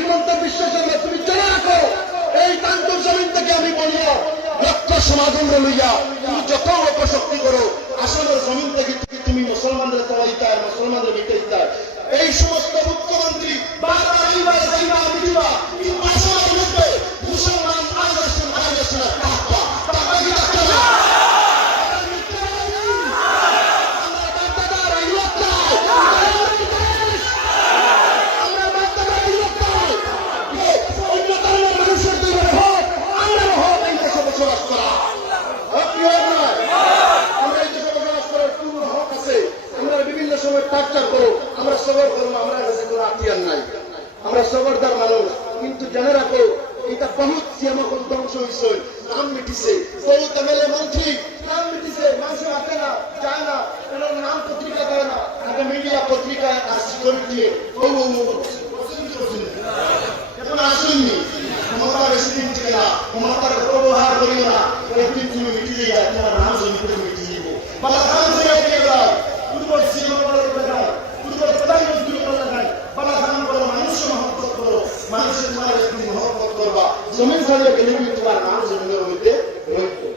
হিমন্ত বিশ্ব শর্মা তুমি চলে রাখো এই তান্তুর জমিন থেকে। আমি বলবো লক্ষ সমাগম লইয়া তুমি যত অপশক্তি করো আসলে জমিন থেকে তুমি মুসলমানদের চালাইতে আর মুসলমানদের মিটাইতে এই সমস্ত মুখ্যমন্ত্রী বারবার এইবার যাইবা দিবা কিন্তু আসলের মধ্যে মুসলমান আজ আসেন টাকা টাকা কি রাখতে হবে? আমরা সবর করবো, আমরা কাছে কোনো আত্মীয় নাই, আমরা সবরদার মানুষ। কিন্তু জেনে রাখো এটা বহুত সিয়ামকল ধ্বংস হয়েছে, নাম মিটিছে, বহুত এমএলএ মন্ত্রী নাম মিটিছে, মানুষ আসে না যায় না, নাম পত্রিকা দেয় না, আগে মিডিয়া পত্রিকায় আর সিকিউরিটি দিয়ে এখন আসেননি। ক্ষমতা বেশি দিন ছিল না, ক্ষমতার ব্যবহার করিও না, একদিন তুমি মিটিয়ে যায়, তোমার নাম জমিতে মিটিয়ে দিব। বালা খান থেকে এবার পূর্ব সিয়ামকল মানুষের তোমার একদিন মহব্বত করবা, জমিন ছাড়িয়ে গেলে তোমার নাম জমিনের মধ্যে রইবে।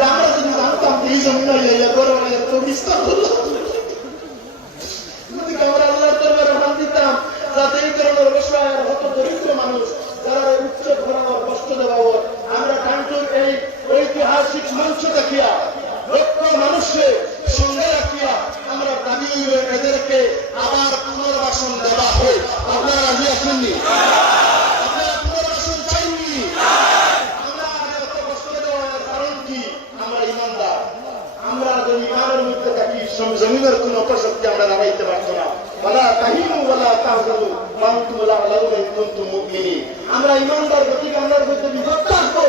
আমরা যদি জানতাম এই জমিন আমরা আল্লাহর দরবারে হাত দিতাম, যাতে এই ধরনের অবস্থায় হত দরিদ্র মানুষ যারা উচ্চ ধরনের কষ্ট দেওয়া আমরা কান্টুর এই ঐতিহাসিক মঞ্চ দেখিয়া লক্ষ মানুষের সঙ্গে রাখিয়া আমরা দাবি এদেরকে আবার পুনর্বাসন দেওয়া হোক। আপনারা রাজি আসেননি? আপনারা পুনর্বাসন চাইনি? আমরা এত কষ্ট দেওয়ার কারণ কি? আমরা ইমানদার। আমরা যদি ইমানের মধ্যে থাকি জমিনের কোন অপশক্তি আমরা দাঁড়াইতে পারতো না। ওয়ালা তাহিনু ওয়ালা তাহজানু ওয়া আনতুম লা তা'লামুনা ইন কুনতুম মুমিনিন। আমরা ইমানদার গতিকে আমরার মধ্যে বিভক্ত থাকবো।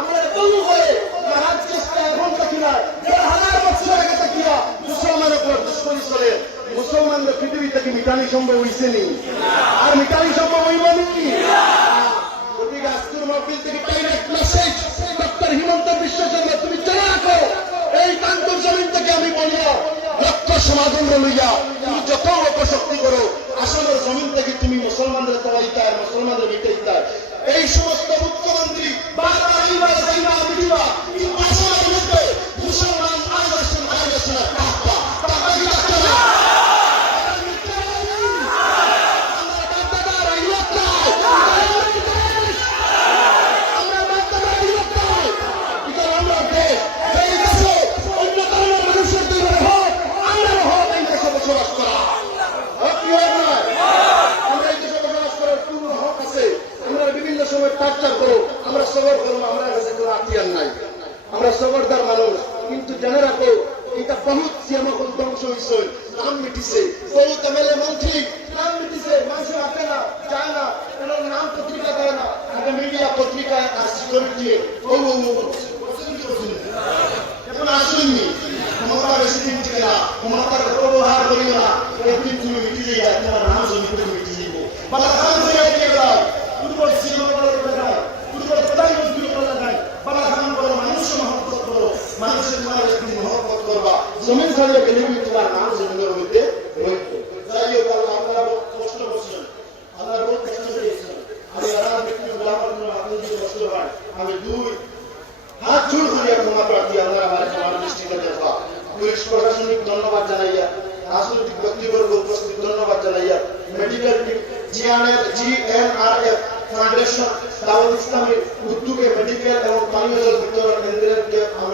আমরা বলবো করে মহাজ চেষ্টা এখন থাকি না, ১,৫০০ বছর আগে থাকিয়া মুসলমানের উপর দুশ্মনী চলে। মুসলমানদের পৃথিবী থেকে মিটানি সম্ভব হয়েছে নি, আর মিটানি সম্ভব হইব নি। গতিকে আজকের মাহফিল থেকে direct message, doctor Himanta Biswa Sarma তুমি চলে রাখো এই তান্তুর জমিন থেকে। আমি বলবো লক্ষ সমাগম লইয়া তুমি যত অপশক্তি করো আসলে জমিন থেকে তুমি মুসলমানদের চালাইতে আর মুসলমানদের মিটাইতে এই সমস্ত মুখ্যমন্ত্রী বারবার এইবার যাইবা দিবা কিন্তু আসলের মধ্যে মুসলমান আজ আসেন টাকা টাকা কি রাখতে হবে? আমরা সবর করবো, আমরা কাছে কোনো আত্মীয় নাই, আমরা সবরদার মানুষ। কিন্তু জেনে রাখো এটা বহুত সিয়ামকল ধ্বংস হয়েছে, নাম মিটিছে, বহুত এমএলএ মন্ত্রী নাম মিটিছে, মানুষ আসে না যায় না, নাম পত্রিকা দেয় না, আগে মিডিয়া পত্রিকায় আর সিকিউরিটি দিয়ে এখন আসেননি। ক্ষমতা বেশি দিন ছিল না, ক্ষমতার ব্যবহার করিও না, একদিন তুমি মিটিয়ে যায়, তোমার নাম জমিতে মিটিয়ে দিব। বালা খান থেকে এবার পূর্ব সিয়ামকল মানুষের তোমার একদিন মহব্বত করবা, জমিন ছাড়িয়ে গেলে তোমার নাম জমিনের মধ্যে রইবে। যাই হোক, আল্লাহ আপনারা কষ্ট করছেন, আল্লাহ বহুত কষ্ট দিয়েছেন। আমি আরাম ব্যক্তি আমার জন্য আপনি যদি কষ্ট পান, আমি 2 হাত জোড় করিয়া ক্ষমা প্রার্থী, আল্লাহ আমার দৃষ্টিতে দেখবা। পুলিশ প্রশাসনিক ধন্যবাদ জানাইয়া, রাজনৈতিক ব্যক্তিবর্গ উপস্থিত ধন্যবাদ জানাইয়া, মেডিকেল GNRF ফাউন্ডেশন দাওয়াত ইসলামের উদ্যোগে মেডিকেল এবং পানীয় জল বিতরণ কেন্দ্রকে আমরা